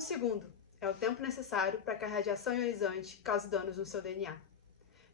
1 segundo é o tempo necessário para que a radiação ionizante cause danos no seu DNA.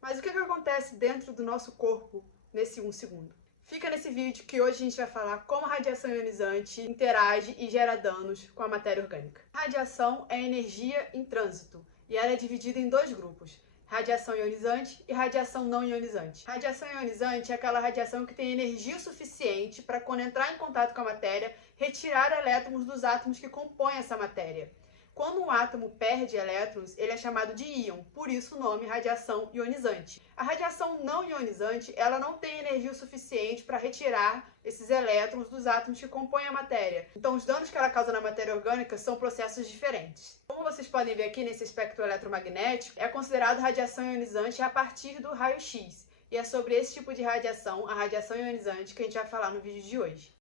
Mas o que acontece dentro do nosso corpo nesse 1 segundo? Fica nesse vídeo que hoje a gente vai falar como a radiação ionizante interage e gera danos com a matéria orgânica. A radiação é energia em trânsito e ela é dividida em 2 grupos: radiação ionizante e radiação não ionizante. Radiação ionizante é aquela radiação que tem energia suficiente para, quando entrar em contato com a matéria, retirar elétrons dos átomos que compõem essa matéria. Quando um átomo perde elétrons, ele é chamado de íon, por isso o nome radiação ionizante. A radiação não ionizante, ela não tem energia suficiente para retirar esses elétrons dos átomos que compõem a matéria. Então, os danos que ela causa na matéria orgânica são processos diferentes. Como vocês podem ver aqui nesse espectro eletromagnético, é considerado radiação ionizante a partir do raio-x. E é sobre esse tipo de radiação, a radiação ionizante, que a gente vai falar no vídeo de hoje.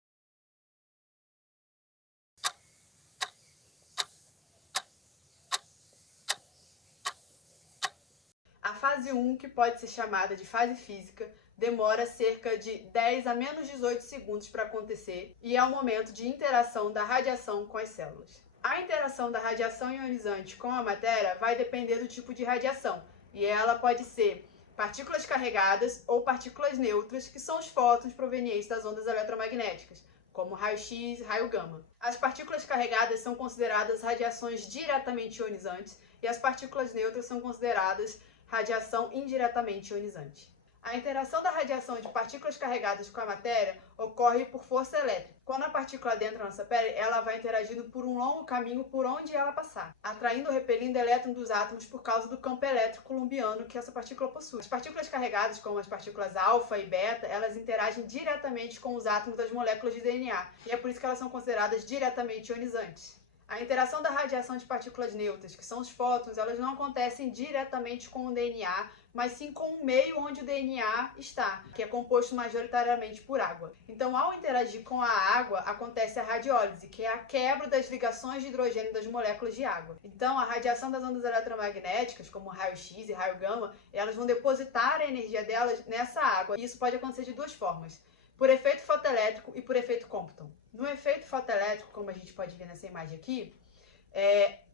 A fase 1, que pode ser chamada de fase física, demora cerca de 10 a menos 18 segundos para acontecer e é o momento de interação da radiação com as células. A interação da radiação ionizante com a matéria vai depender do tipo de radiação e ela pode ser partículas carregadas ou partículas neutras, que são os fótons provenientes das ondas eletromagnéticas, como raio-x e raio gama. As partículas carregadas são consideradas radiações diretamente ionizantes e as partículas neutras são consideradas radiação indiretamente ionizante. A interação da radiação de partículas carregadas com a matéria ocorre por força elétrica. Quando a partícula adentra a nossa pele, ela vai interagindo por um longo caminho por onde ela passar, atraindo ou repelindo elétrons dos átomos por causa do campo elétrico coulombiano que essa partícula possui. As partículas carregadas, como as partículas alfa e beta, elas interagem diretamente com os átomos das moléculas de DNA, e é por isso que elas são consideradas diretamente ionizantes. A interação da radiação de partículas neutras, que são os fótons, elas não acontecem diretamente com o DNA, mas sim com o meio onde o DNA está, que é composto majoritariamente por água. Então, ao interagir com a água, acontece a radiólise, que é a quebra das ligações de hidrogênio das moléculas de água. Então, a radiação das ondas eletromagnéticas, como raio-x e raio gama, elas vão depositar a energia delas nessa água. E isso pode acontecer de 2 formas: por efeito fotoelétrico e por efeito Compton. No efeito fotoelétrico, como a gente pode ver nessa imagem aqui,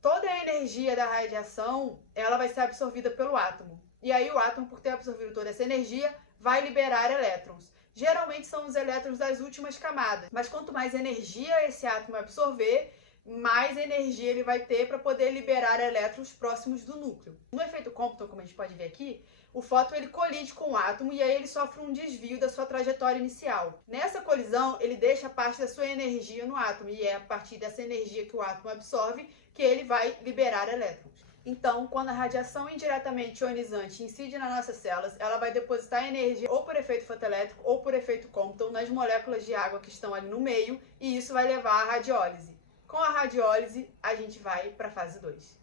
toda a energia da radiação ela vai ser absorvida pelo átomo. E aí o átomo, por ter absorvido toda essa energia, vai liberar elétrons. Geralmente são os elétrons das últimas camadas, mas quanto mais energia esse átomo absorver, mais energia ele vai ter para poder liberar elétrons próximos do núcleo. No efeito Compton, como a gente pode ver aqui, o fóton ele colide com o átomo e aí ele sofre um desvio da sua trajetória inicial. Nessa colisão, ele deixa parte da sua energia no átomo e é a partir dessa energia que o átomo absorve que ele vai liberar elétrons. Então, quando a radiação indiretamente ionizante incide nas nossas células, ela vai depositar energia ou por efeito fotoelétrico ou por efeito Compton nas moléculas de água que estão ali no meio, e isso vai levar à radiólise. Com a radiólise, a gente vai para a fase 2.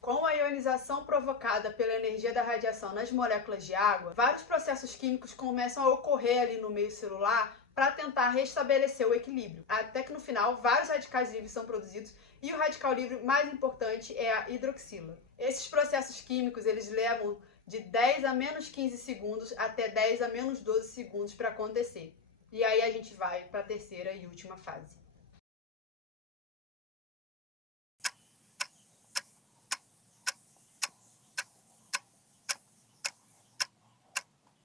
Com a ionização provocada pela energia da radiação nas moléculas de água, vários processos químicos começam a ocorrer ali no meio celular para tentar restabelecer o equilíbrio. Até que no final, vários radicais livres são produzidos e o radical livre mais importante é a hidroxila. Esses processos químicos eles levam de 10 a menos 15 segundos até 10 a menos 12 segundos para acontecer. E aí a gente vai para a terceira e última fase.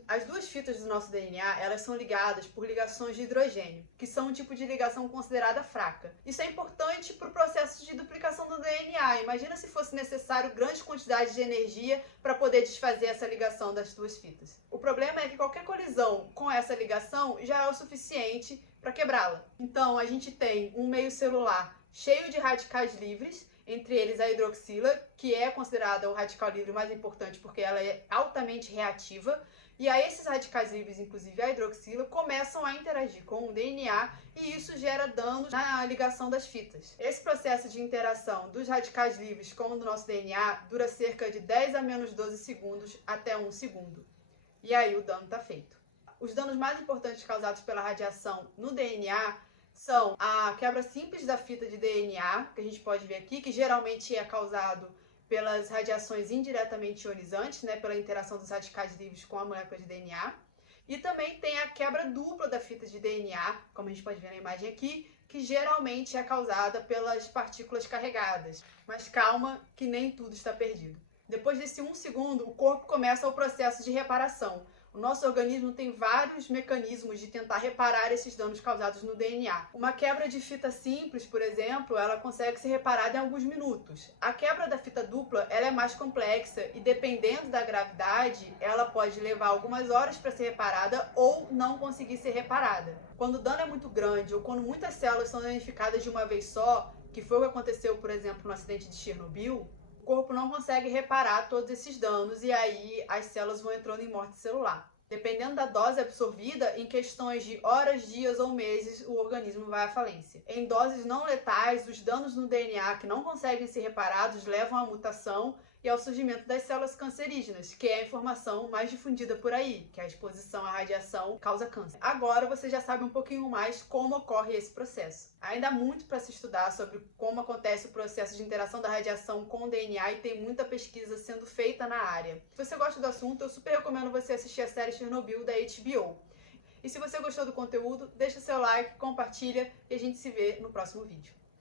As 2 fitas do nosso DNA, elas são ligadas por ligações de hidrogênio, que são um tipo de ligação considerada fraca. Isso é importante para o processo de duplicação do DNA. Imagina se fosse necessário grandes quantidades de energia para poder desfazer essa ligação das 2 fitas. O problema é que qualquer colisão com essa ligação já é o suficiente para quebrá-la. Então, a gente tem um meio celular cheio de radicais livres, entre eles a hidroxila, que é considerada o radical livre mais importante porque ela é altamente reativa. E aí esses radicais livres, inclusive a hidroxila, começam a interagir com o DNA e isso gera danos na ligação das fitas. Esse processo de interação dos radicais livres com o nosso DNA dura cerca de 10 a menos 12 segundos até 1 segundo. E aí o dano está feito. Os danos mais importantes causados pela radiação no DNA são a quebra simples da fita de DNA, que a gente pode ver aqui, que geralmente é causado pelas radiações indiretamente ionizantes, né, pela interação dos radicais livres com a molécula de DNA. E também tem a quebra dupla da fita de DNA, como a gente pode ver na imagem aqui, que geralmente é causada pelas partículas carregadas. Mas calma, que nem tudo está perdido. Depois desse 1 segundo, o corpo começa o processo de reparação. O nosso organismo tem vários mecanismos de tentar reparar esses danos causados no DNA. Uma quebra de fita simples, por exemplo, ela consegue ser reparada em alguns minutos. A quebra da fita dupla, ela é mais complexa e, dependendo da gravidade, ela pode levar algumas horas para ser reparada ou não conseguir ser reparada. Quando o dano é muito grande ou quando muitas células são danificadas de uma vez só, que foi o que aconteceu, por exemplo, no acidente de Chernobyl, o corpo não consegue reparar todos esses danos e aí as células vão entrando em morte celular. Dependendo da dose absorvida, em questões de horas, dias ou meses, o organismo vai à falência. Em doses não letais, os danos no DNA que não conseguem ser reparados levam à mutação e ao surgimento das células cancerígenas, que é a informação mais difundida por aí, que a exposição à radiação causa câncer. Agora você já sabe um pouquinho mais como ocorre esse processo. Ainda há muito para se estudar sobre como acontece o processo de interação da radiação com o DNA e tem muita pesquisa sendo feita na área. Se você gosta do assunto, eu super recomendo você assistir a série Chernobyl da HBO. E se você gostou do conteúdo, deixa seu like, compartilha e a gente se vê no próximo vídeo.